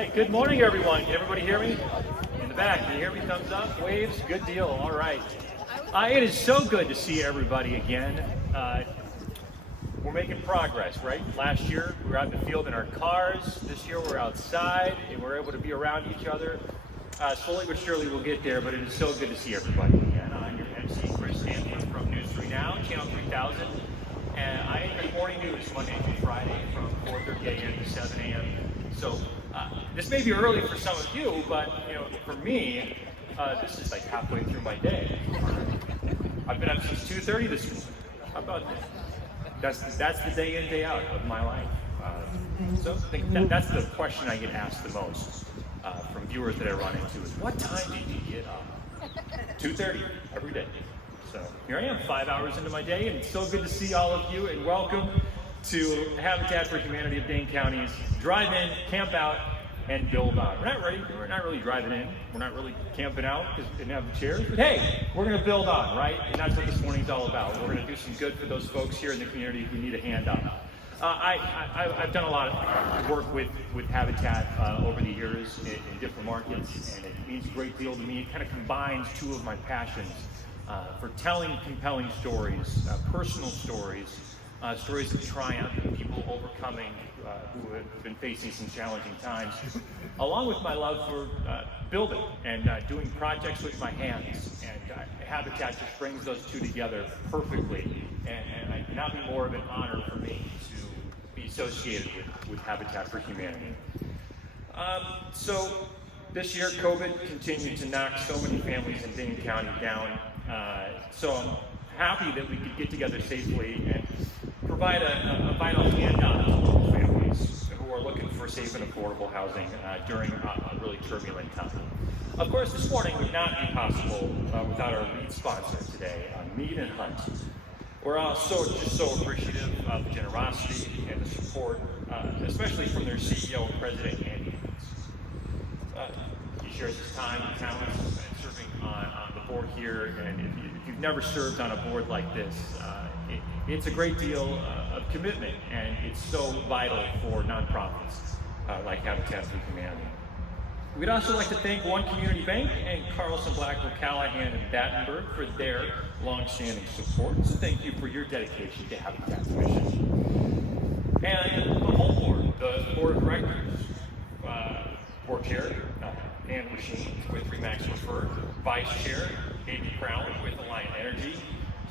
right, good morning, everyone. Can everybody hear me? In the back, can you hear me? Thumbs up, waves, good deal. All right. It is so good to see everybody again. We're making progress, right? Last year, we were out in the field in our cars. This year, we're outside, and we're able to be around each other. Slowly but surely, we'll get there, but it is so good to see everybody again. I'm your MC, Chris Stanford from News 3 Now, Channel 3000. And I am morning news Monday through Friday from 4:30 a.m. to 7 a.m. So this may be early for some of you, but for me, this is like halfway through my day. I've been up since 2:30 this morning. How about that? That's the day in, day out of my life. So I think that's the question I get asked the most from viewers that I run into is, what time do you get up? 2:30 every day. So here I am, 5 hours into my day, and it's so good to see all of you, and welcome to Habitat for Humanity of Dane County's Drive In, Camp Out, and Build On. We're not really driving in, we're not really camping out because we didn't have the chairs, but hey, we're going to build on, right? And that's what this morning's all about. We're going to do some good for those folks here in the community who need a hand up. I've done a lot of work with Habitat over the years in different markets, and it means a great deal to me. It kind of combines two of my passions for telling compelling stories, personal stories, stories of triumph, and people overcoming who have been facing some challenging times, along with my love for building and doing projects with my hands. And Habitat just brings those two together perfectly, and I could not be more of an honor for me to be associated with Habitat for Humanity. So this year, COVID continued to knock so many families in Dane County down. So I'm happy that we could get together safely and provide a vital handout to local families who are looking for safe and affordable housing during a really turbulent time. Of course, this morning would not be possible without our lead sponsor today, Mead and Hunt. We're all so appreciative of the generosity and the support, especially from their CEO and president, Andy. He shares his time and talents and serving on the board here, and if you've never served on a board like this, it's a great deal of commitment, and it's so vital for nonprofits like Habitat for Humanity. We'd also like to thank One Community Bank and Carlson, Blackwell, Callahan, and Battenberg for their long-standing support. So thank you for your dedication to Habitat's mission. And the whole board, the board of directors, board chair, Ann Machine with Remax Preferred, vice chair, Amy Crowley with Alliant Energy,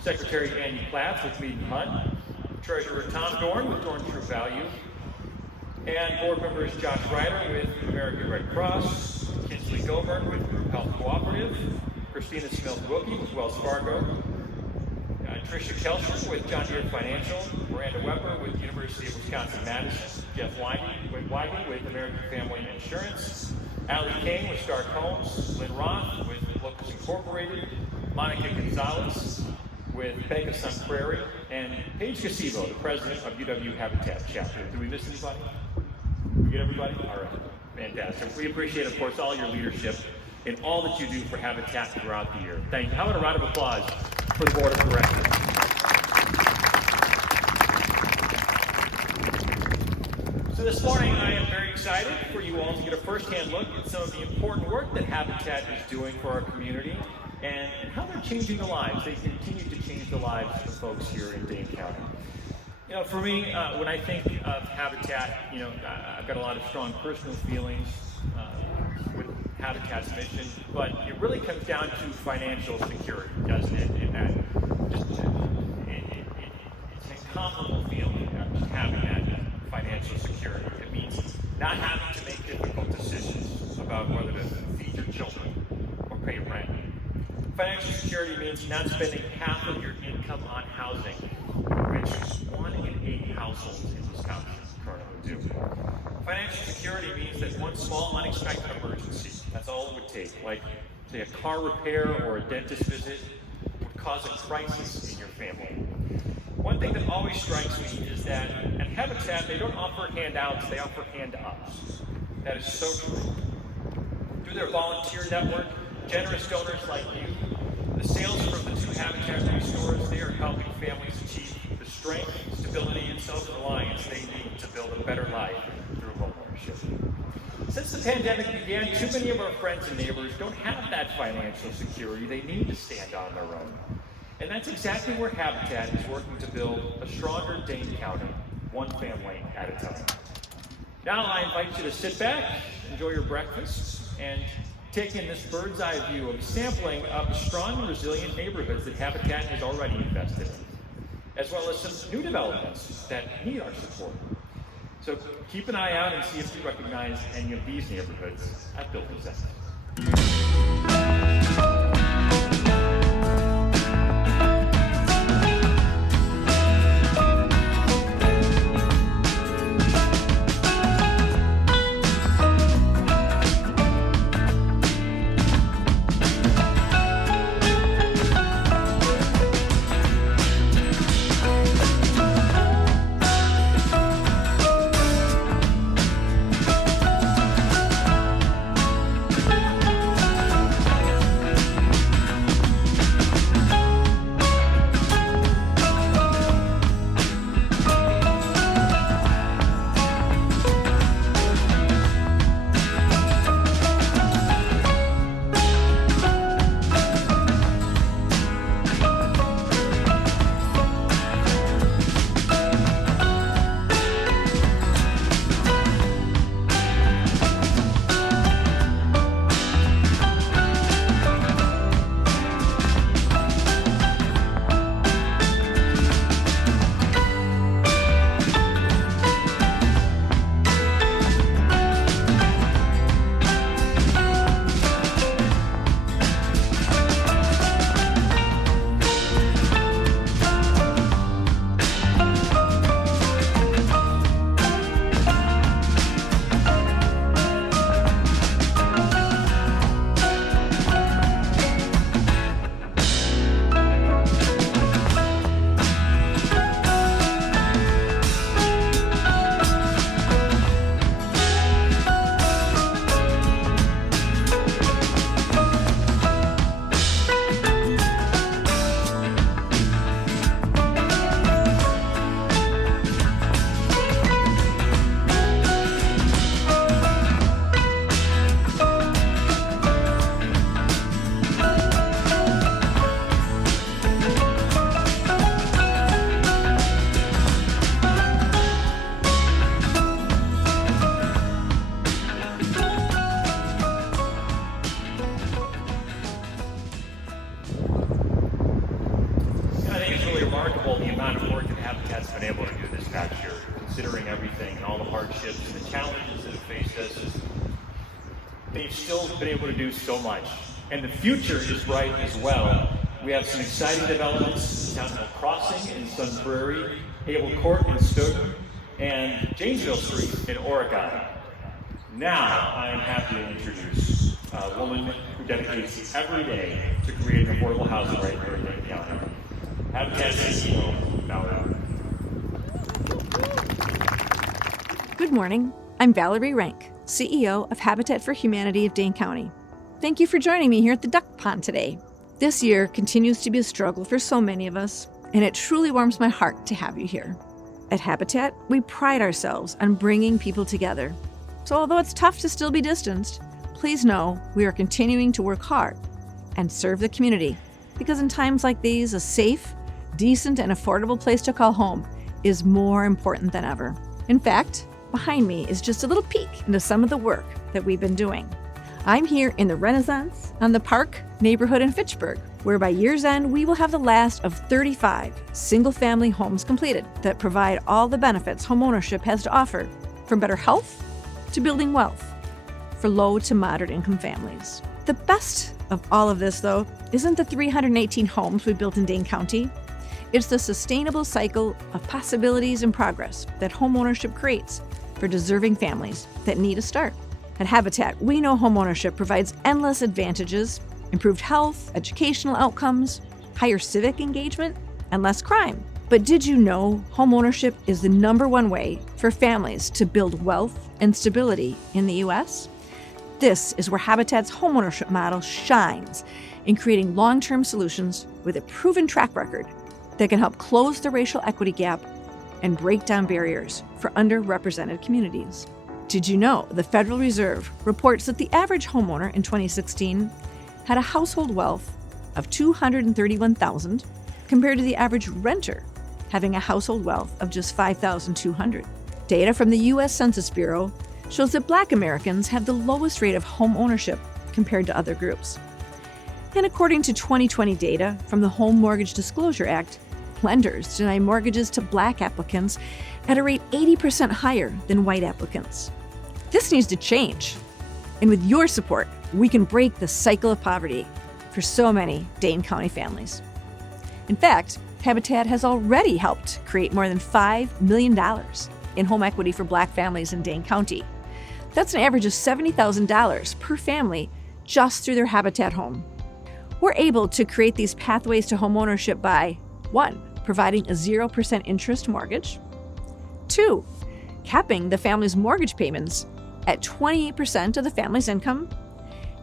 secretary Andy Platts with Mead and Hunt, treasurer Tom Dorn with Dorn True Value, and board members Josh Ryder with American Red Cross, Kinsley Goldberg with Group Health Cooperative, Christina Smith-Wilkie with Wells Fargo, Tricia Kelcher with John Deere Financial, Miranda Weber with University of Wisconsin-Madison, Jeff Weige with American Family Insurance, Allie Kane with Stark Homes, Lynn Roth with Locus Incorporated, Monica Gonzalez with Bank of Sun Prairie, and Paige Gasivo, the president of UW Habitat chapter. Did we miss anybody? Did we get everybody? All right, fantastic. We appreciate, of course, all your leadership and all that you do for Habitat throughout the year. Thank you. How about a round of applause for the board of directors? So this morning, I am very excited for you all to get a first-hand look at some of the important work that Habitat is doing for our community and how they're changing the lives. They continue to change the lives of the folks here in Dane County. For me, when I think of Habitat, I've got a lot of strong personal feelings with Habitat's mission, but it really comes down to financial security, doesn't it? And that it's an incomparable feeling just having that financial security. It means not having to make difficult decisions about whether to feed your children or pay rent. Financial security means not spending half of your income on housing, which 1 in 8 households in Wisconsin currently do. Financial security means that one small unexpected emergency, that's all it would take, like say a car repair or a dentist visit, would cause a crisis in your family. One thing that always strikes me is that at Habitat, they don't offer handouts, they offer hand-ups. That is so true. Through their volunteer network, generous donors like you, the sales from the 2 Habitat restores, they are helping families achieve the strength, stability, and self-reliance they need to build a better life through homeownership. Since the the pandemic began, too many of our friends and neighbors don't have that financial security they need to stand on their own. And that's exactly where Habitat is working to build a stronger Dane County, one family at a time. Now I invite you to sit back, enjoy your breakfast, and take in this bird's eye view of sampling of strong and resilient neighborhoods that Habitat has already invested in, as well as some new developments that need our support. So keep an eye out and see if you recognize any of these neighborhoods at Building 7. Remarkable the amount of work that Habitat's been able to do this past year, considering everything and all the hardships and the challenges that have faced us. They've still been able to do so much. And the future is bright as well. We have some exciting developments, Town Hill Crossing in Sun Prairie, Abel Court in Stoughton, and Janesville Street in Oregon. Now I am happy to introduce a woman who dedicates every day to creating affordable housing right here in Dane County. Habitat CEO, Valerie. Good morning. I'm Valerie Rank, CEO of Habitat for Humanity of Dane County. Thank you for joining me here at the Duck Pond today. This year continues to be a struggle for so many of us, and it truly warms my heart to have you here. At Habitat, we pride ourselves on bringing people together. So although it's tough to still be distanced, please know we are continuing to work hard and serve the community, because in times like these, a safe, decent, and affordable place to call home is more important than ever. In fact, behind me is just a little peek into some of the work that we've been doing. I'm here in the Renaissance on the Park neighborhood in Fitchburg, where by year's end, we will have the last of 35 single-family homes completed that provide all the benefits homeownership has to offer, from better health to building wealth for low to moderate income families. The best of all of this, though, isn't the 318 homes we built in Dane County. It's the sustainable cycle of possibilities and progress that homeownership creates for deserving families that need a start. At Habitat, we know homeownership provides endless advantages: improved health, educational outcomes, higher civic engagement, and less crime. But did you know homeownership is the #1 way for families to build wealth and stability in the U.S.? This is where Habitat's homeownership model shines in creating long-term solutions with a proven track record that can help close the racial equity gap and break down barriers for underrepresented communities. Did you know the Federal Reserve reports that the average homeowner in 2016 had a household wealth of $231,000 compared to the average renter having a household wealth of just $5,200? Data from the U.S. Census Bureau shows that Black Americans have the lowest rate of home ownership compared to other groups. And according to 2020 data from the Home Mortgage Disclosure Act, lenders deny mortgages to Black applicants at a rate 80% higher than white applicants. This needs to change. And with your support, we can break the cycle of poverty for so many Dane County families. In fact, Habitat has already helped create more than $5 million in home equity for Black families in Dane County. That's an average of $70,000 per family just through their Habitat home. We're able to create these pathways to homeownership by 1. Providing a 0% interest mortgage, 2. Capping the family's mortgage payments at 28% of the family's income,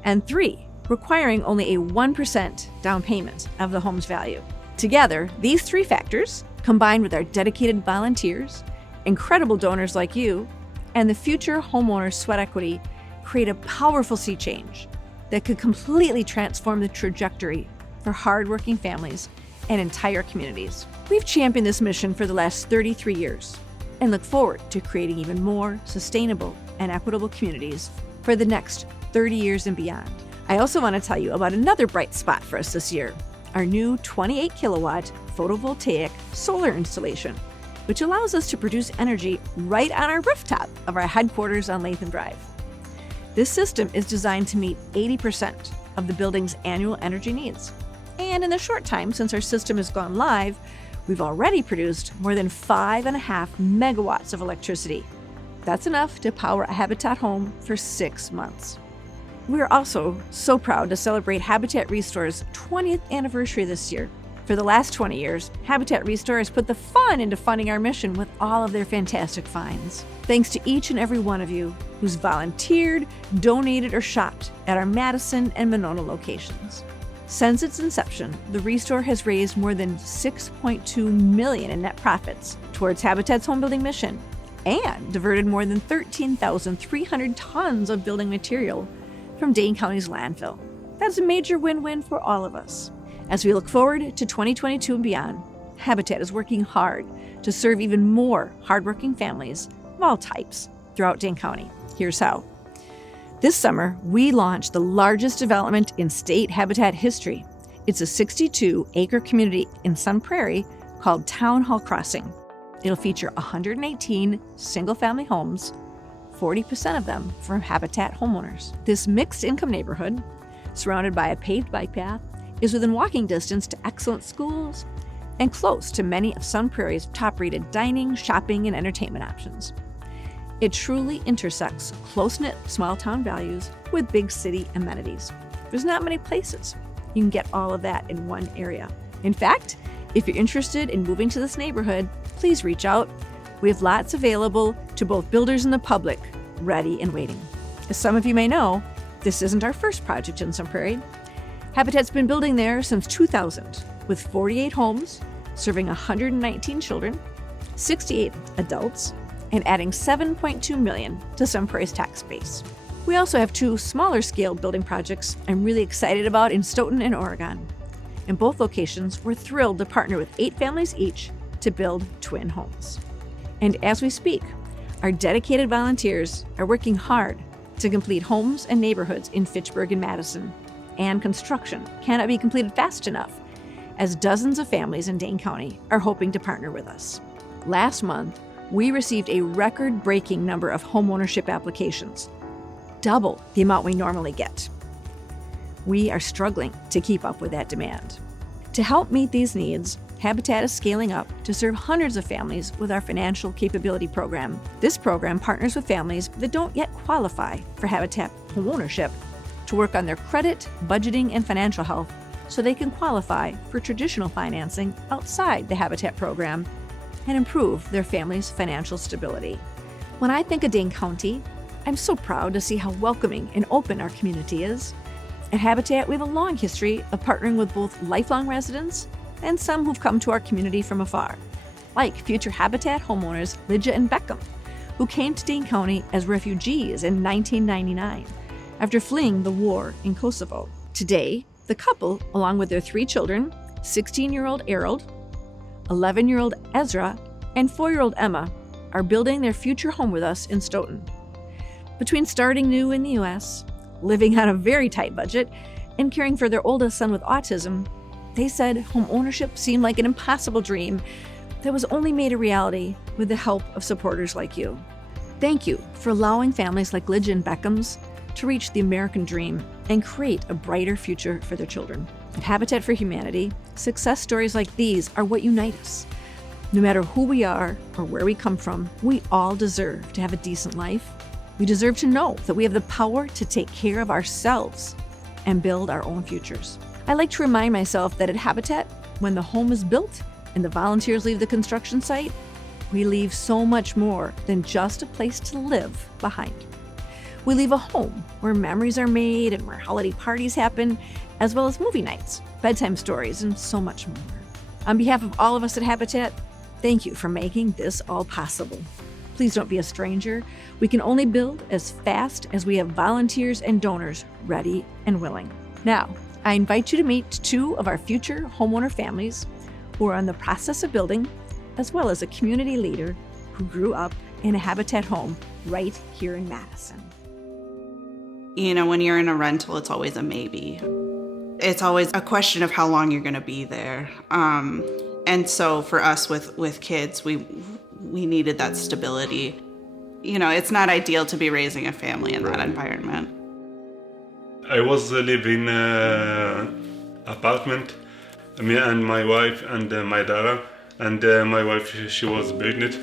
and 3. Requiring only a 1% down payment of the home's value. Together, these 3 factors, combined with our dedicated volunteers, incredible donors like you, and the future homeowners' sweat equity, create a powerful sea change that could completely transform the trajectory for hardworking families and entire communities. We've championed this mission for the last 33 years and look forward to creating even more sustainable and equitable communities for the next 30 years and beyond. I also want to tell you about another bright spot for us this year, our new 28 kilowatt photovoltaic solar installation, which allows us to produce energy right on our rooftop of our headquarters on Latham Drive. This system is designed to meet 80% of the building's annual energy needs. And in the short time since our system has gone live, we've already produced more than 5.5 megawatts of electricity. That's enough to power a Habitat home for 6 months. We are also so proud to celebrate Habitat Restore's 20th anniversary this year. For the last 20 years, Habitat Restore has put the fun into funding our mission with all of their fantastic finds. Thanks to each and every one of you who's volunteered, donated, or shopped at our Madison and Monona locations. Since its inception, the Restore has raised more than $6.2 million in net profits towards Habitat's home building mission and diverted more than 13,300 tons of building material from Dane County's landfill. That's a major win-win for all of us. As we look forward to 2022 and beyond, Habitat is working hard to serve even more hardworking families of all types throughout Dane County. Here's how. This summer, we launched the largest development in state Habitat history. It's a 62-acre community in Sun Prairie called Town Hall Crossing. It'll feature 118 single-family homes, 40% of them from Habitat homeowners. This mixed-income neighborhood, surrounded by a paved bike path, is within walking distance to excellent schools and close to many of Sun Prairie's top-rated dining, shopping, and entertainment options. It truly intersects close-knit small-town values with big city amenities. There's not many places you can get all of that in one area. In fact, if you're interested in moving to this neighborhood, please reach out. We have lots available to both builders and the public, ready and waiting. As some of you may know, this isn't our first project in Sun Prairie. Habitat's been building there since 2000, with 48 homes, serving 119 children, 68 adults, and adding $7.2 million to Sun Prairie's tax base. We also have 2 smaller scale building projects I'm really excited about in Stoughton and Oregon. In both locations, we're thrilled to partner with 8 families each to build twin homes. And as we speak, our dedicated volunteers are working hard to complete homes and neighborhoods in Fitchburg and Madison. And construction cannot be completed fast enough, as dozens of families in Dane County are hoping to partner with us. Last month, we received a record-breaking number of homeownership applications, double the amount we normally get. We are struggling to keep up with that demand. To help meet these needs, Habitat is scaling up to serve hundreds of families with our Financial Capability Program. This program partners with families that don't yet qualify for Habitat homeownership to work on their credit, budgeting, and financial health so they can qualify for traditional financing outside the Habitat program and improve their family's financial stability. When I think of Dane County, I'm so proud to see how welcoming and open our community is. At Habitat, we have a long history of partnering with both lifelong residents and some who've come to our community from afar, like future Habitat homeowners Lydia and Beckham, who came to Dane County as refugees in 1999 after fleeing the war in Kosovo. Today, the couple, along with their 3 children, 16-year-old Errol, 11-year-old Ezra, and 4-year-old Emma, are building their future home with us in Stoughton. Between starting new in the U.S., living on a very tight budget, and caring for their oldest son with autism, they said home ownership seemed like an impossible dream that was only made a reality with the help of supporters like you. Thank you for allowing families like Lidge and Beckham's to reach the American dream and create a brighter future for their children. At Habitat for Humanity, success stories like these are what unite us. No matter who we are or where we come from, we all deserve to have a decent life. We deserve to know that we have the power to take care of ourselves and build our own futures. I like to remind myself that at Habitat, when the home is built and the volunteers leave the construction site, we leave so much more than just a place to live behind. We leave a home where memories are made and where holiday parties happen, as well as movie nights, bedtime stories, and so much more. On behalf of all of us at Habitat, thank you for making this all possible. Please don't be a stranger. We can only build as fast as we have volunteers and donors ready and willing. Now, I invite you to meet 2 of our future homeowner families who are in the process of building, as well as a community leader who grew up in a Habitat home right here in Madison. You know, when you're in a rental, it's always a maybe. It's always a question of how long you're going to be there. And so for us with kids, we needed that stability. You know, it's not ideal to be raising a family in that environment. I was living in an apartment, me and my wife and my daughter. And my wife, she was pregnant.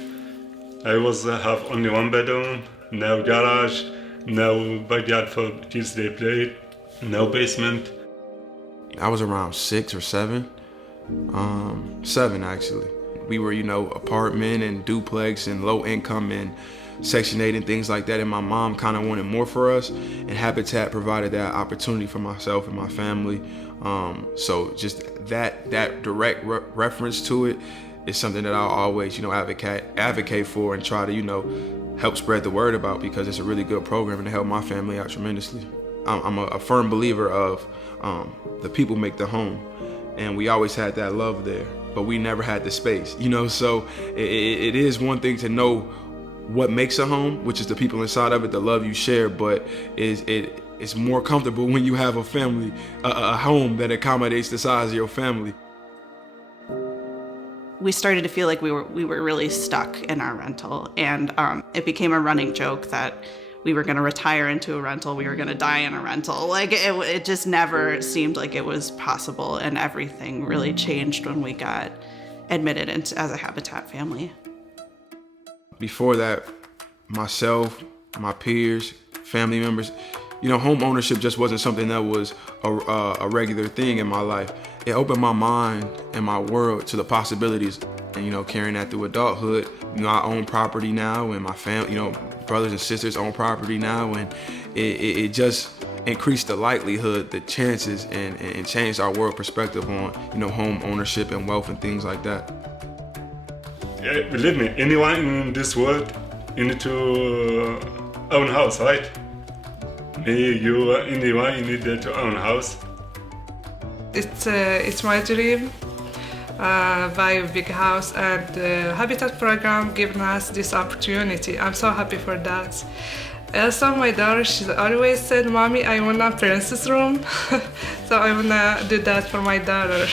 I have only 1 bedroom, no garage, no backyard for kids they play, no basement. I was around 6 or 7, 7 actually. We were, apartment and duplex and low income and Section 8 and things like that. And my mom kind of wanted more for us, and Habitat provided that opportunity for myself and my family. So just that direct reference to it is something that I'll always, advocate for and try to, help spread the word about, because it's a really good program and it helped my family out tremendously. I'm a firm believer of the people make the home, and we always had that love there, but we never had the space, so it is one thing to know what makes a home, which is the people inside of it, the love you share, but it's more comfortable when you have a family, a home that accommodates the size of your family. We started to feel like we were really stuck in our rental, and it became a running joke that we were going to retire into a rental, we were going to die in a rental. Like it just never seemed like it was possible, and everything really changed when we got admitted into as a Habitat family. Before that, myself, my peers, family members, home ownership just wasn't something that was a regular thing in my life. It opened my mind and my world to the possibilities, and carrying that through adulthood. I own property now, and my family, brothers and sisters own property now, and it just increased the likelihood, the chances, and changed our world perspective on home ownership and wealth and things like that. Yeah, believe me, anyone in this world you need to own house, right? Me, you, anyone, you need to own house. It's my dream, buy a big house, and the Habitat program giving us this opportunity. I'm so happy for that. Also, my daughter, she always said, "Mommy, I want a princess room," so I wanna do that for my daughter.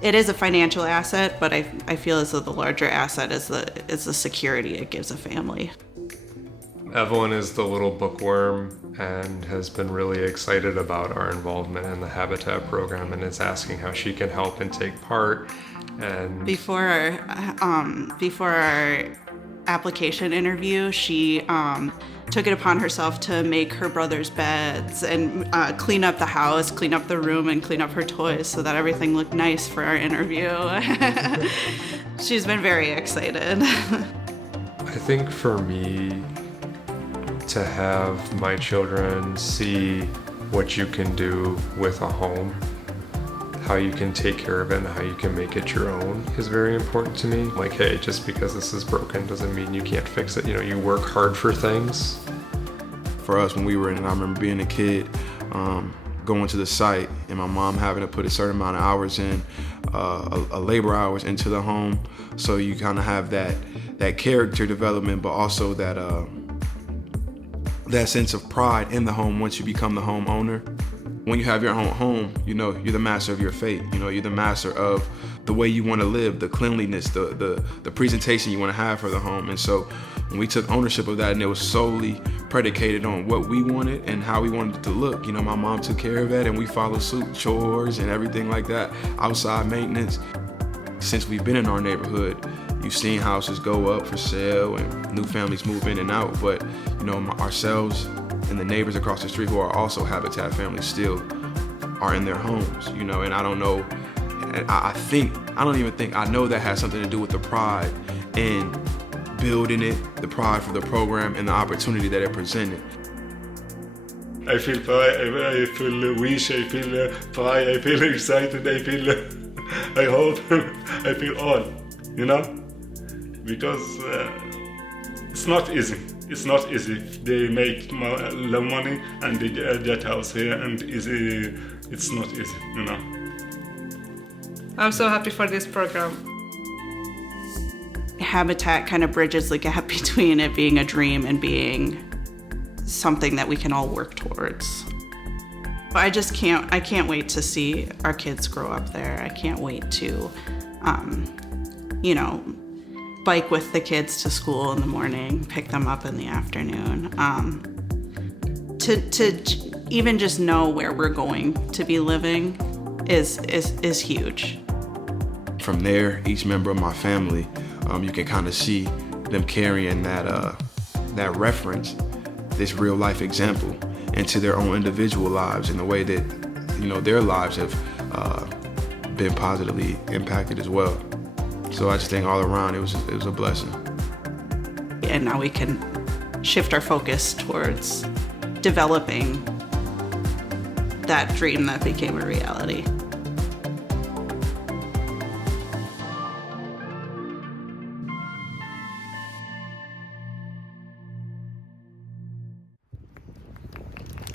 It is a financial asset, but I feel as though the larger asset is the security it gives a family. Evelyn is the little bookworm and has been really excited about our involvement in the Habitat program and is asking how she can help and take part. And before our application interview, she took it upon herself to make her brother's beds and clean up the house, clean up the room, and clean up her toys so that everything looked nice for our interview. She's been very excited. I think for me, to have my children see what you can do with a home how you can take care of it and how you can make it your own is very important to me. Like, hey, just because this is broken doesn't mean you can't fix it. You know, you work hard for things. For us, when we were in, I remember being a kid, going to the site and my mom having to put a certain amount of hours in, a labor hours into the home. So you kind of have that character development, but also that sense of pride in the home once you become the homeowner. When you have your own home, you know, you're the master of your fate. You know, you're the master of the way you want to live, the cleanliness, the presentation you want to have for the home. And so when we took ownership of that, and it was solely predicated on what we wanted and how we wanted it to look, you know, my mom took care of that and we followed suit, chores and everything like that, outside maintenance. Since we've been in our neighborhood, you've seen houses go up for sale and new families move in and out, but you know, ourselves and the neighbors across the street who are also Habitat families still are in their homes, you know, and I don't know, I know that has something to do with the pride in building it, the pride for the program and the opportunity that it presented. I feel pride, I feel wish, I feel pride, I feel excited, I feel, I hope, I feel all, you know, because it's not easy. It's not easy. They make money and they get that house here, and it's not easy, you know. I'm so happy for this program. Habitat kind of bridges the gap between it being a dream and being something that we can all work towards. I can't wait to see our kids grow up there. I can't wait to, you know, bike with the kids to school in the morning, pick them up in the afternoon. To even just know where we're going to be living is huge. From there, each member of my family, you can kind of see them carrying that reference, this real life example, into their own individual lives in the way that, you know, their lives have been positively impacted as well. So I just think all around it was a blessing. And now we can shift our focus towards developing that dream that became a reality.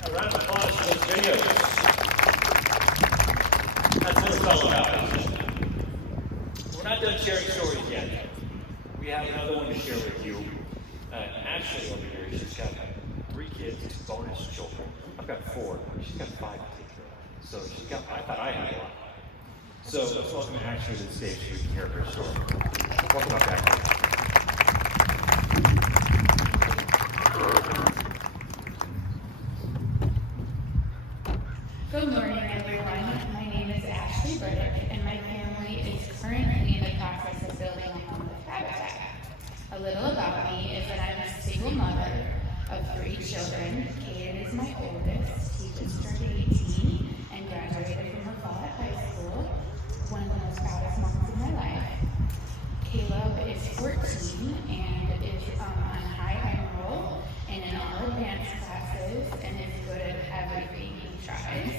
A round of applause for those videos. That's what it's all about. We're not done sharing stories yet. We have another one to share with you. Ashley over here, she's got 3 kids, bonus children. I've got 4. She's got 5 to take care of. So she's got, I thought I had a lot. So let's welcome Ashley to the stage so we can hear her story. Welcome up, Ashley. Good morning, everyone. My name is Ashley Burdick, and my family is currently in the process of building a home with Habitat. A little about me is that I'm a single mother of 3 children. Kaden is my oldest. He just turned 18 and graduated from her fall at high school, one of the most proudest moments in my life. Caleb is 14 and is on high honor roll and in all advanced classes and is good at everything he tries.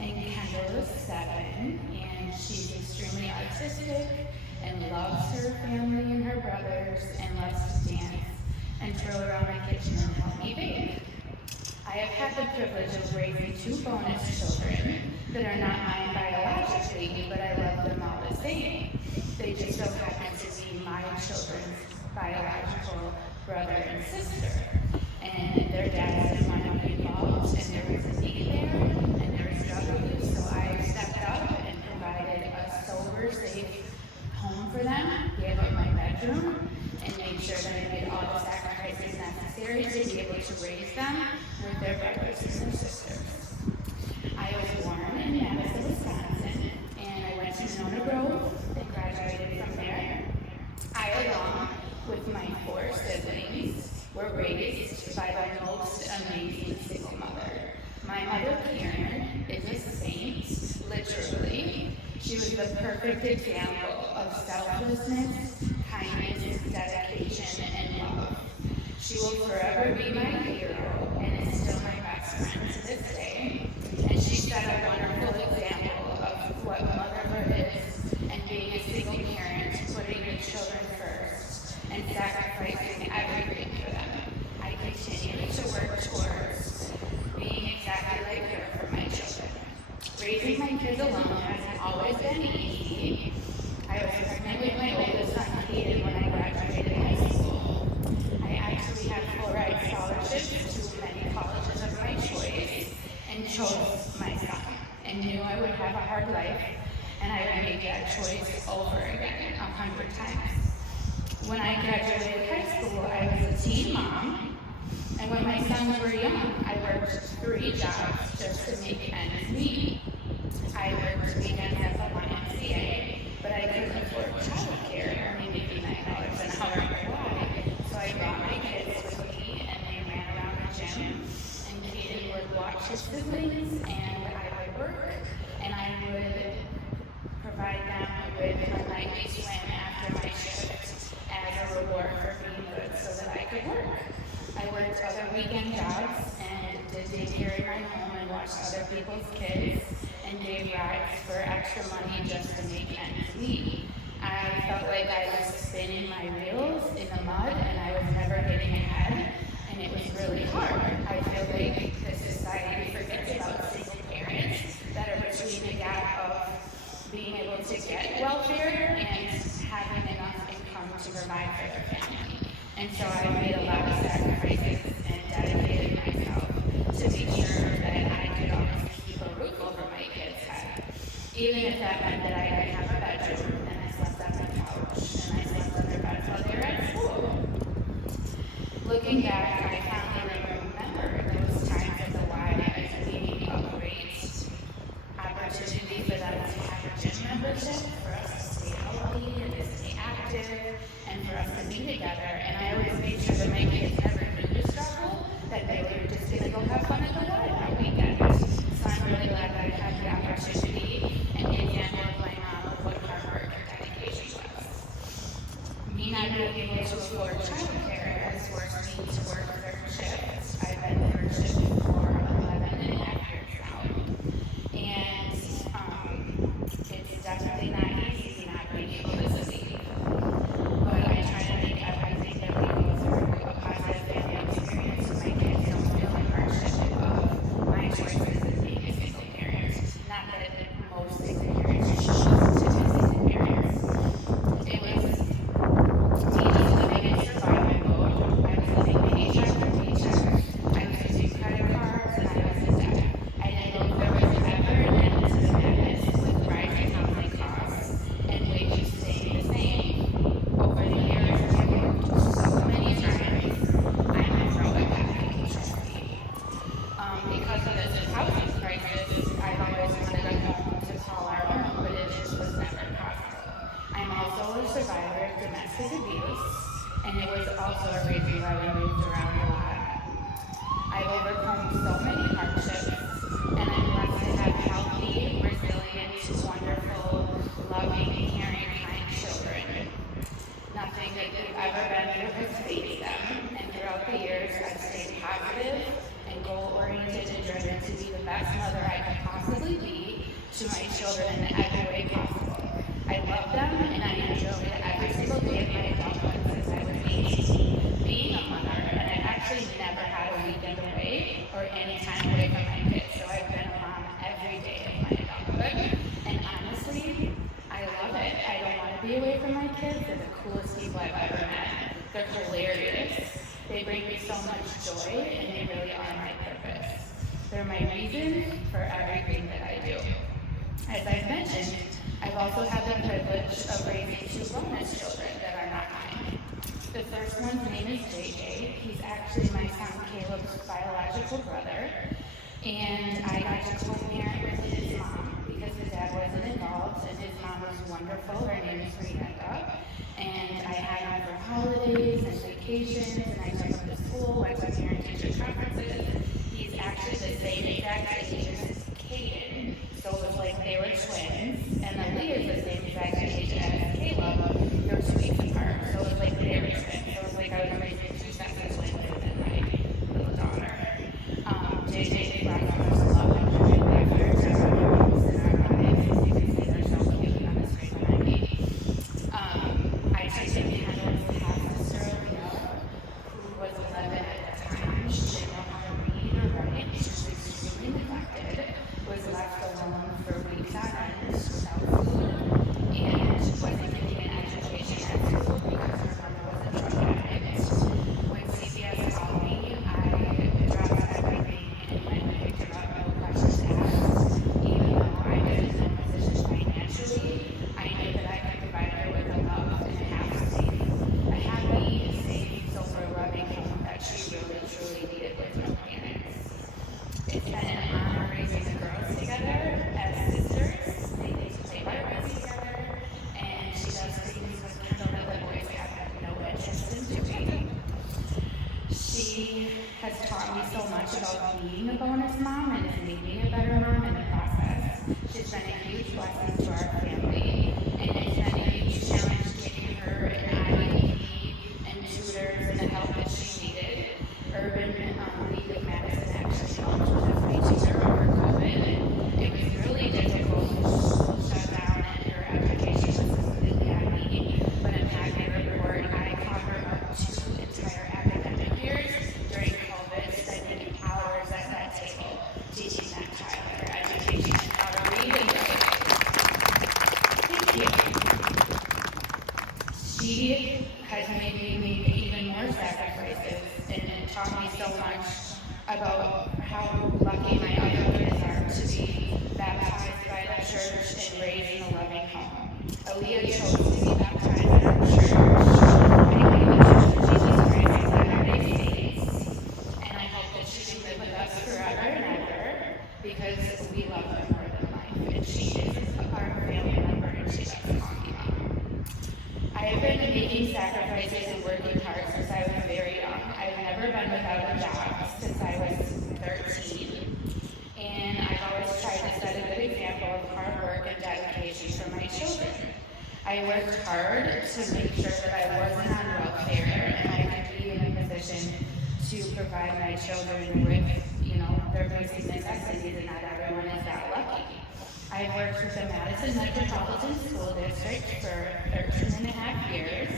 And Kendall is 7 and she's extremely artistic and loves her family and her brothers and loves to dance and twirl around my kitchen and help me bake. I have had the privilege of raising 2 bonus children that are not mine biologically, but I love them all the same. They just so happen to be my children's biological brother and sister. And their dads didn't want to be involved, and there was a need there, and there was drug abuse, so I stepped up and provided a sober, safe home for them, gave up my bedroom, and made sure that I made all the sacrifices necessary to be able to raise them with their brothers and their sisters. I was born in Madison, Wisconsin, and I went to Nona Grove and graduated from there. I, along with my 4 siblings, were raised by the most amazing single mother. My mother, Karen, is a saint, literally. She was the perfect example of selflessness, kindness, dedication, and love. She will forever be my hero and is still my best friend to this day. And she set a wonderful example of what times. When I graduated high school, I was a teen mom, and when my sons were young, I worked 3 jobs just to make ends meet. I worked weekends at the YMCA, but I couldn't afford childcare, only making $9 an hour. Why? So I brought my kids with me, and they ran around the gym, and Kaden would watch his siblings, and I would work, and I would provide them with a nightly swim after my shift as a reward for being good so that I could work. I worked other weekend jobs and did daycare in my home and watched other people's kids and gave rides for extra money just to make ends meet. I felt like I was spinning my wheels in the mud and I was never getting ahead, and it was really hard. I feel like the society forgets about single parents that are between the gap of being able to get welfare and having enough income to provide for their family. And so I made a lot of sacrifices and dedicated myself to make sure that I could always keep a roof over my kids' head. Even if that meant that I didn't have a bedroom and I slept on the couch and I slept on their beds while they were at school. Looking back, I finally remember those times at the Y as being a great opportunity for them to have a gym membership, for us to stay healthy and to stay active, and for us to be together. And I always made sure that my kids never knew the struggle, that they were just going to go have fun at the Y that weekend. So I'm really glad that I had the opportunity and gave Daniel my mom of what hard work and dedication was. Me not being able to afford childcare has forced me to work third shifts. I've been third shift for 11 and a half years now. And it's definitely not easy not being able to sleep. But I try to make everything that we go through a positive family experience so my kids don't feel the hardship of my choices as being a single parent. Not that most single parents choose to be single parents. It was me just living in survival mode. I was living paycheck to paycheck. I was using credit cards and I was in debt. I didn't know if there was ever an end to the madness with rising housing costs and wages staying the same. Over the years, I've worked so many times, I'm a throwback packing trustee. Because of this housing crisis, I've always wanted a home to call our own, but it just was never possible. I'm also a survivor of domestic abuse, and it was also a reason why we moved around a lot. I've overcome so many hardships, and I'm blessed to have healthy, resilient, wonderful, loving, caring, kind children. Nothing that they've ever been through has faced them, and throughout the years, I've stayed positive and goal-oriented and driven to be the best mother I could possibly be to my children in every way possible. I love them, and I enjoy every single day of my adulthood since I was 18, being a mother, and I actually never had a weekend away or any time away from my kids, so I've been a mom every day of my adulthood, and honestly, I love it. I don't want to be away from my kids. They're the coolest people I've ever met. They're hilarious. They bring me so much joy, and they really are my purpose. They're my reason for everything that I do. As I've mentioned, I've also had the privilege of raising 2 bonus children that are not mine. The first one's name is JJ. He's actually my son Caleb's biological brother, and I got to co-parent with his mom because his dad wasn't involved, and his mom was wonderful. Her name is Renetta, and I had him for holidays and vacations, and I took him to school, went to parent-teacher conferences. He's actually the same exact age as Kaden, so it was like they were twins, and then Leah is the same exact age as Caleb. They're 2 weeks apart, so it was like they were twins. So it was like I was raising 2 sets of twins and then my little daughter. JJ brought so much love and joy and laughter to our homes and our lives. As you can see, they're so cute on the screen behind me. I took in Kendall's half-sister, Leah, who was so much about being a bonus mom and has made me a better mom in the process. She's been a huge blessing to our family, and it's been a huge challenge getting her an IEP and tutors and the help that she needed. Urban League of Madison actually helped with my tutor over COVID, and it was really difficult to shut down, and her application was completely on me. But I'm happy to report I caught her up 2 entire academic years during COVID, spending hours at that table teaching that child their education and how to read and write. Thank you. She has made me make even more sacrifices and taught me so much about how lucky my other kids are to be baptized by the church and raised in a loving home. Aaliyah chose to be baptized in our church. I believe the Church of Jesus Christ of Latter-day Saints, and I hope that she can live with us forever and ever because we love her more than life, and she is our family member, and she doesn't call me mom. I have been making sacrifices and working hard since I was very young. I've never been without a job since I was 13, and I've always tried to set a good example of hard work and dedication for my children. I worked hard to make sure that I wasn't on welfare and I could be in a position to provide my children with, their basic necessities, and not everyone is that lucky. I've worked with the Madison Metropolitan School District for 13 and a half years,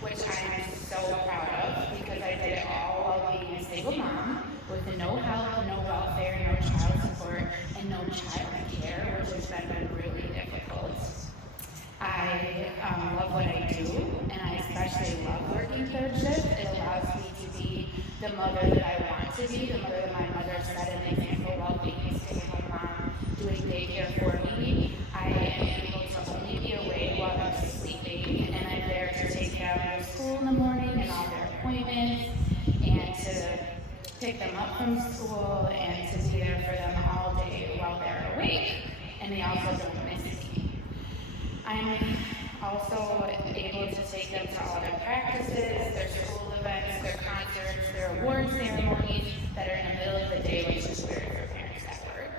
which I'm so proud of because I did it all while being a single mom with no help, no welfare, no child support, and no child care, which has been really difficult. I love what I do, and I especially love working third shift. It allows me to be the mother that I want to be, the mother that my mother set an example while being a stay-at-home mom, doing daycare for me. I am able to only be awake while I'm sleeping, and I'm there to take them to school in the morning and all their appointments, and to pick them up from school, and to be there for them all day while they're awake, and they also don't miss me. I'm also able to take them to all their practices, their school events, their concerts, their award ceremonies that are in the middle of the day, which is weird for parents at work.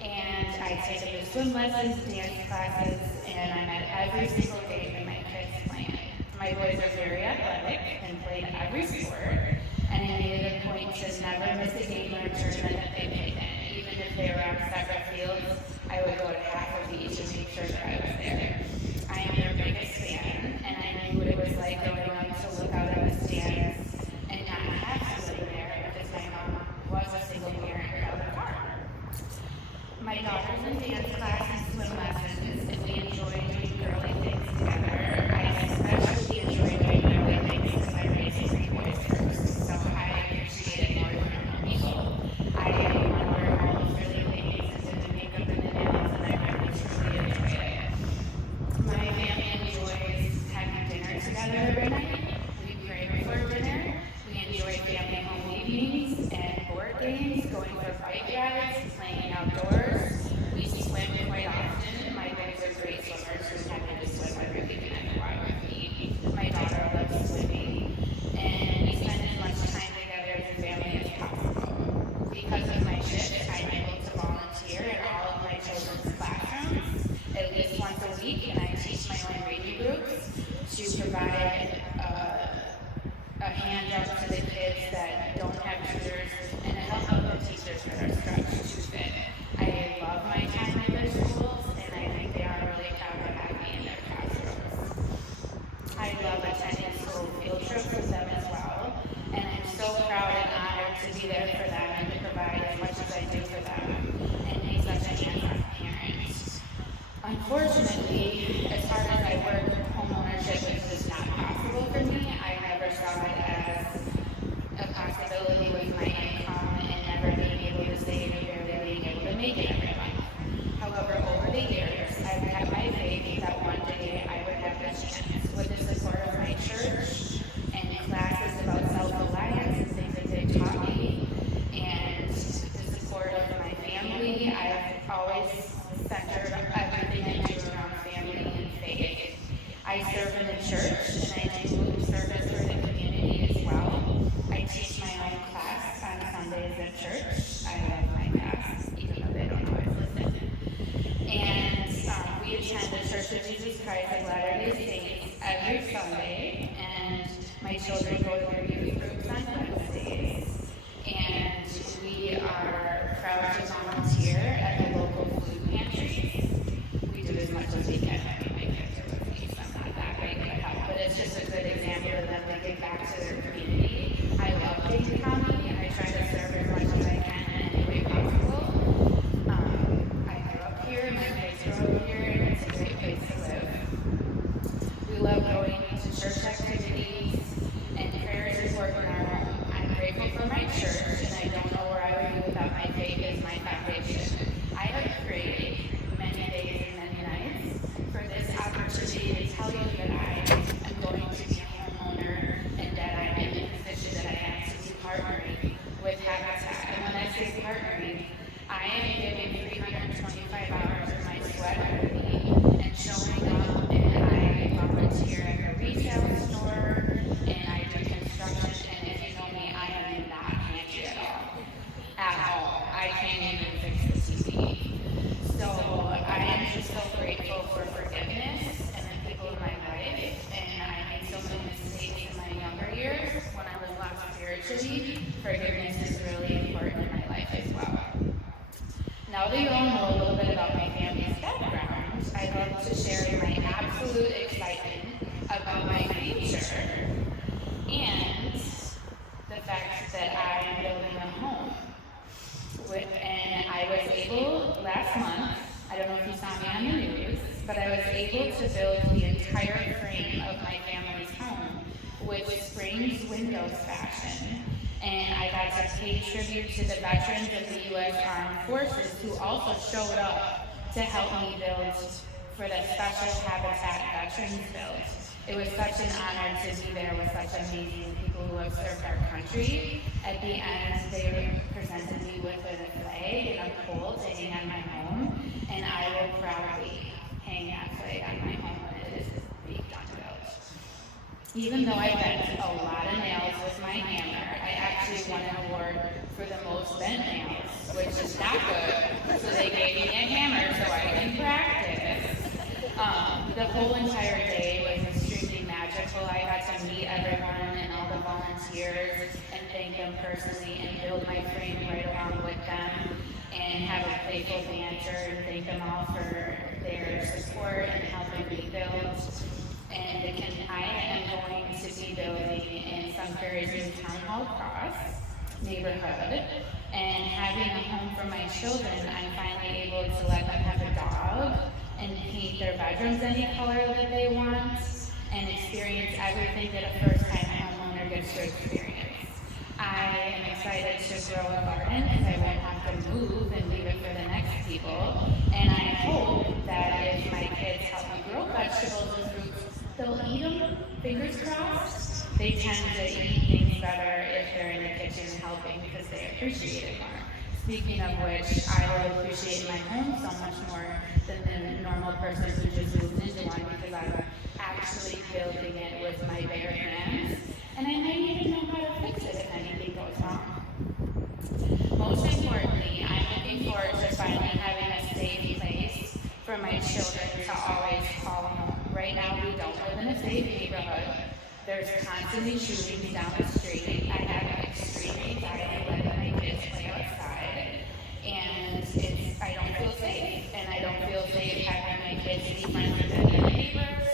And I take them to swim lessons, dance classes, and I'm at every single game in my kids' plan. My boys are very athletic and played every sport, and I made it a point to never miss a game or a tournament that they played in. Even if they were on separate fields, I would go to half of each and make sure that I was there. I am their biggest fan, and I knew what it was like growing up to look out at the stands and not have somebody there because my mom was a single parent without a car. My daughter's in dance class and swim lessons, and we enjoy doing girly things together. I especially enjoy doing girly things because I raised 3 boys first, so I appreciate it more than other people. I am one where all the frilly things and did the makeup and the nails, and I really truly enjoy it. My family enjoys having dinner together every night. We pray before dinner. We enjoy family home evenings and board games, going for bike rides, playing outdoors. We swim quite often. My boys are great swimmers who have to swim every weekend at the water with me. My daughter loves swimming, and we spend as much time together as a family as possible. Because of my shift, I'm able to volunteer in all of my children's classrooms at least once a week, and I teach my own reading groups to provide a hand up to the kids that don't have tutors and to help out the teachers that are stretched too thin. I love my time in their schools, and I think they are really proud to have me in their classrooms. I love attending school field trips with them as well, and I'm so proud and honored to be there for them and to provide as much as I do for them and be such a hands-on parent. Unfortunately, as hard as I work, home ownership is just not possible for me. I never saw it as a possibility with my income and never being able to save and barely being able to make it every month. However, over the years, I've had my faith that one day I would have this chance. With the support of my church and classes about self-reliance and things that they taught me, and the support of my family, I've always centered everything I do around family and faith. I serve in the church, and I do service for the community as well. I teach my own class on at church. I love my past, even though they don't always listen. And we attend the Church of Jesus Christ of Latter-day Saints every Sunday, and my children go to their youth groups on Wednesdays. And we are proud to volunteer at the local food pantries. We do as much as we can. I mean, my kids are with me, so I'm not that big of a help, but it's just a good example of them to give back to their community. I love Dane County, and I try to serve as much as I can in any way possible. I grew up here, my kids grew up here, and it's a great place to live. We love going to church activities and prayers is work in our home. I'm grateful for my church, and I don't know where I would be without my faith as my foundation. I have prayed many days and many nights for this opportunity to tell you that I am going to be a homeowner and that I am in the position that I am to be partnering with Habitat. And when I say partnering, I am giving 325 hours of my sweat equity and showing up, and I volunteer at a retail store, and I do construction, and if you know me, I am not handy at all. At all. I can't even fix the TV. So I am just so grateful for forgiveness and the people in my life, and I made so many mistakes in my younger years when I was lost spiritually. Forgiveness is really important in my life as well. Now that you all know a little bit about my family's background, I'd love to share my absolute excitement about my future and the fact that I am building a home. And I was able last month, I don't know if you saw me on the news, but I was able to build the entire frame of my family's home with Springs Windows fashion. And I got to pay tribute to the veterans of the U.S. Armed Forces who also showed up to help me build for the special Habitat Veterans build. It was such an honor to be there with such amazing people who have served our country. At the end, they presented me with a flag and a pole to hang on my home, and I will proudly hang that flag on my home when it is being done built. Even though I bent a lot of nails with my hammer, I actually won an award for the most bent nails, which is not good, so they gave me a hammer so I can practice. The whole entire day was extremely magical. I got to meet everyone and all the volunteers and thank them personally and build my frame right along with them and have a playful banter and thank them all for their support and helping me build. And I am going to be building in Sun Prairie's new Town Hall Cross neighborhood and having a home for my children. I'm finally able to let them have a dog and paint their bedrooms any color that they want and experience everything that a first-time homeowner gets to experience. I am excited to grow a garden because I won't have to move and leave it for the next people. And I hope that if my kids help me grow vegetables and fruits, they'll eat them, fingers crossed. They tend to eat things better if they're in the kitchen helping because they appreciate it more. Speaking of which, I will appreciate my home so much more than the normal person who just moved into one because I'm actually building it with my bare hands. And I might even know how to fix it if anything goes wrong. Most importantly, I'm looking forward to finally having a safe place for my children to always call home. Right now, we don't live in a safe neighborhood. There's constantly shootings down the street. I have extreme anxiety letting my kids play outside. And I don't feel safe. And I don't feel safe having my kids be friends with any neighbors.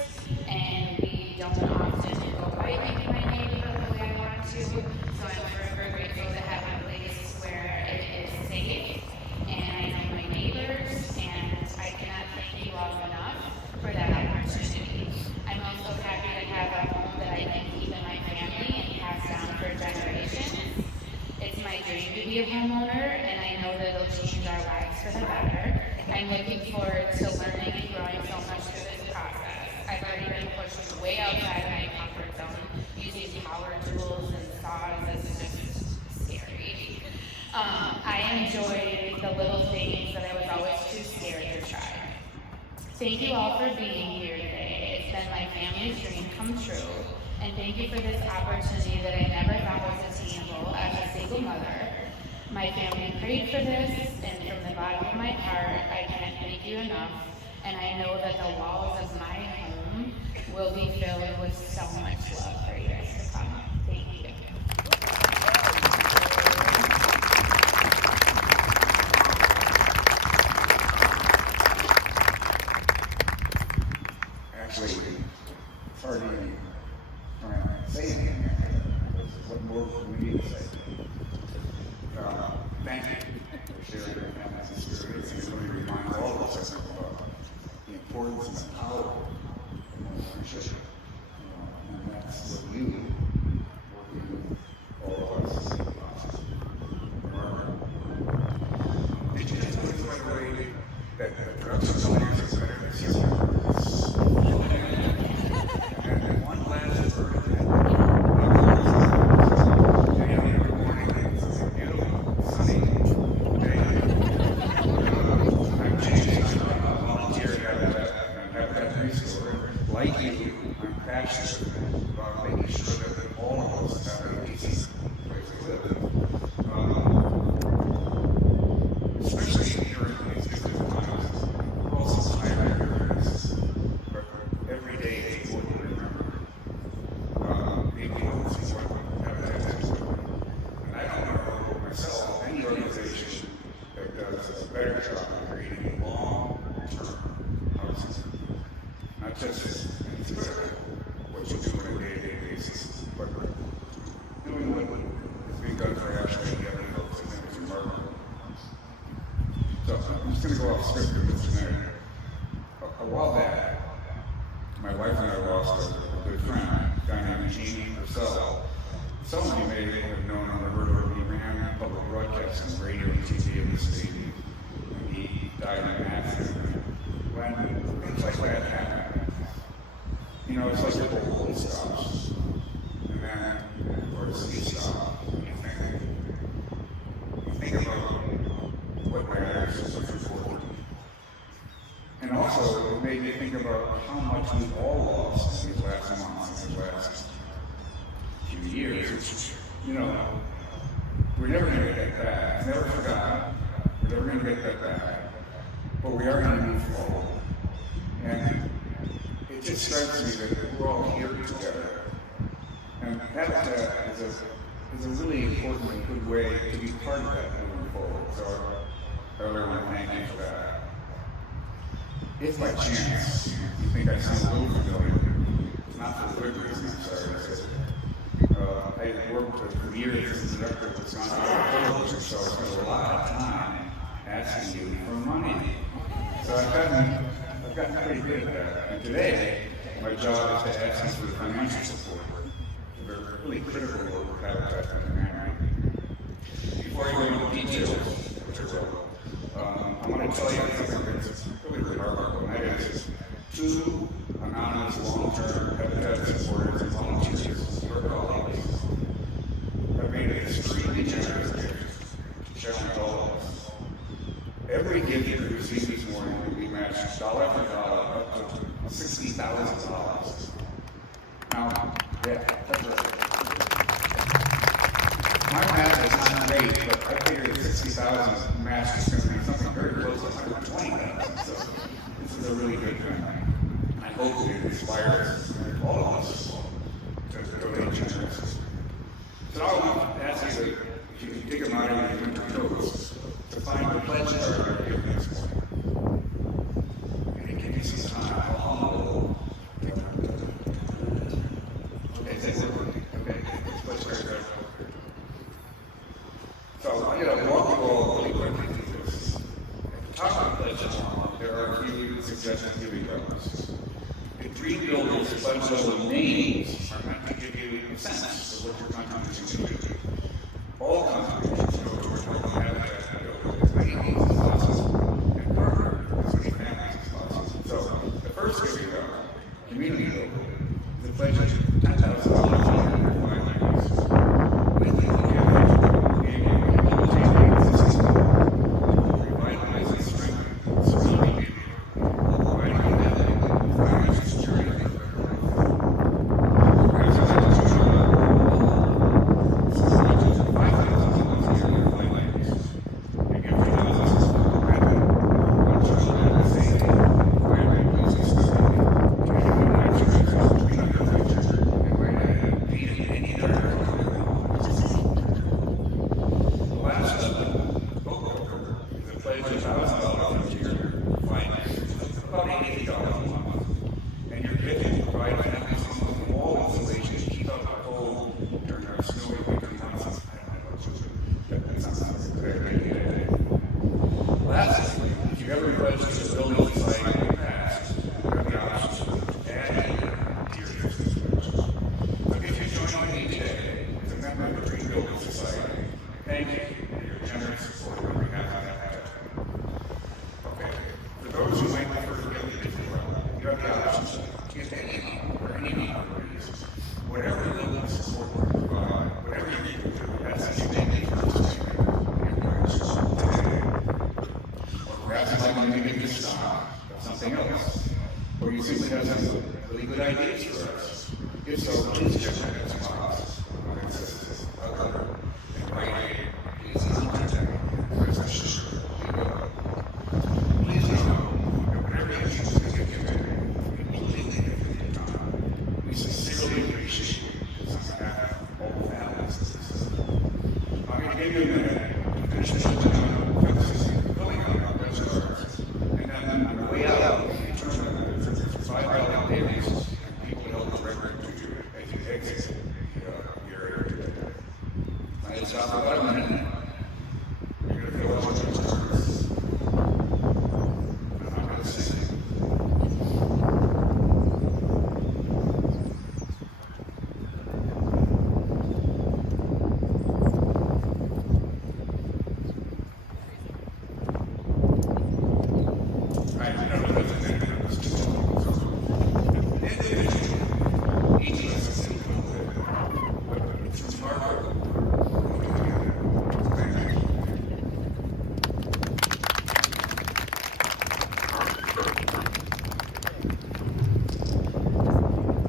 And we don't often go biking in my neighborhood the way I want to. So I'm forever grateful to have a place where it is safe. And I know my neighbors. And I cannot thank you all enough for that opportunity. I'm also happy to have a home that I can keep in my family and pass down for generations. It's my dream to be a homeowner, and I know that it'll change our lives for the better. I'm looking forward to learning and growing so much through this process. I've already been pushed way outside of my comfort zone, using power tools and saws. It's just scary. I enjoy the little things that I was always too scared to try. Thank you all for being here today. It's been my family's dream come true. And thank you for this opportunity that I never thought was attainable as a single mother. My family prayed for this, and from the bottom of my heart, I can't thank you enough. And I know that the walls of my home will be filled with so much love for you guys to come. Thank you. Actually, it's hard to even say anything. What more do we need to say? Thank you for sharing your family's experience, and it really reminds all of us about the importance and the power of friendship. And that's what you, working with all of us, are. Did you just notice, by the way, that the drugs are so better this year? And one last word. Like you, I'm passionate about making sure that all of us have a decent place to live. Especially during these difficult times. We're also tired of this, but every day is important to remember. The importance of what Habitat is doing. And I don't know myself any organization that does a better job of creating long-term housing. Not just what you do on a day-to-day basis, but doing what is being done for Ashley and the other folks, I think is remarkable. So I'm just going to go off script for just a minute. A while back, my wife and I lost a good friend, a guy named Jean Purcell. Some of you may have known on the road he ran public broadcasting, radio and TV in the state, and he died in an accident. When things like that happen, you know, it's like the whole world stops. And then, of course, we stop. And you think about what matters is what's important. And also, it made me think about how much we've all lost in these last months, in these last few years. Which, you know, we're never going to get that back. It's never forgotten. We're never going to get that back. But we are going to move forward. And it just strikes me that we're all here together. And Habitat is a really important and good way to be part of that moving forward. So I really want to thank you for that. If by chance you think I sound a little familiar, it's not for the good reason, I'm sorry to say. I worked for years as the director of Wisconsin Television, so I spent a lot of time asking you for money. So I've gotten pretty good at that. And today, my job is to ask you for financial support. They're really critical work with Habitat for Humanity. Before I go into details, which I will, I want to tell you something that's really remarkable, and that is 2 anonymous long-term Habitat supporters and volunteers, your colleagues, have made an extremely generous gift to challenge all of us. Every gift you received this morning will be matched dollar for dollar up to $60,000. Now, yeah, that's right. My math is not great, but I figured 60,000 match is going to be something very close to 120,000. So this is a really good thing. And I hope it inspires all of us to donate generously. So now I want to ask you, if you can take them out of your winter coats, to find the pledge card you're giving this morning. And give me some time. Okay, that's it. Okay, pledge card. So I'm going to walk you all really quickly through this. At the top of the pledge, there are a few suggested giving levels. The 3 builders pledge level names are meant to give you a sense of what your contributions can do. All contributions go towards helping Habitat build as many homes as possible and partner with as many families as possible. So the first giving level, community level, is a pledge of $10,000 a year for 5 years. With the gift, is. Whatever level of support you provide, whatever you need to do, that's how you make it today. Or perhaps it's like maybe you stop something else. Or you simply have some really good ideas for us. If so, please check that as box. And write please contact me. Please know that whatever you choose to give completely different time. We sincerely appreciate it. On behalf of all families. I'm going to give you a minute to finish this filling out those cards. And then on the way out, you turn them $5 dailies and people help direct to you as you exit your area. I stop for about a minute. You're going to fill out those cards. I'm going to sing.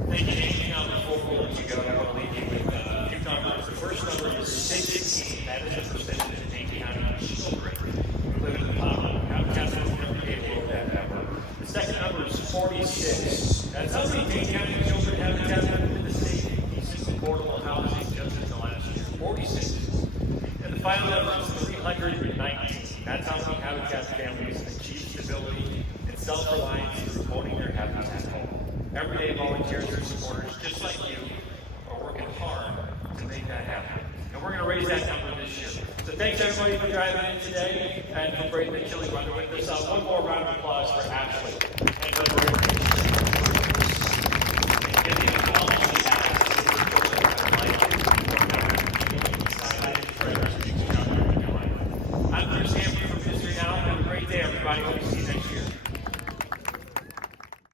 Thank you, Dane. Now, before we let you go, I want to leave you with a few numbers. The first number is 16. That is the percentage of Dane County children who live in the poverty. Outcast has never been able to that number. The second number is 46. That's how many Dane County children have Habitat in the state. Decent affordable housing just in the last year. 46. And the final number is 319. That's how many Habitat families achieve stability and self-reliance through owning their Habitat home. Everyday volunteers and supporters, just like you, are working hard to make that happen. And we're going to raise that number this year. So thanks everybody for driving in today and for braving the chilly weather with us. One more round of applause for Ashley and her great and giving us all the I'm Chris Hampton from History Now. Have a great day, everybody. Hope to see you next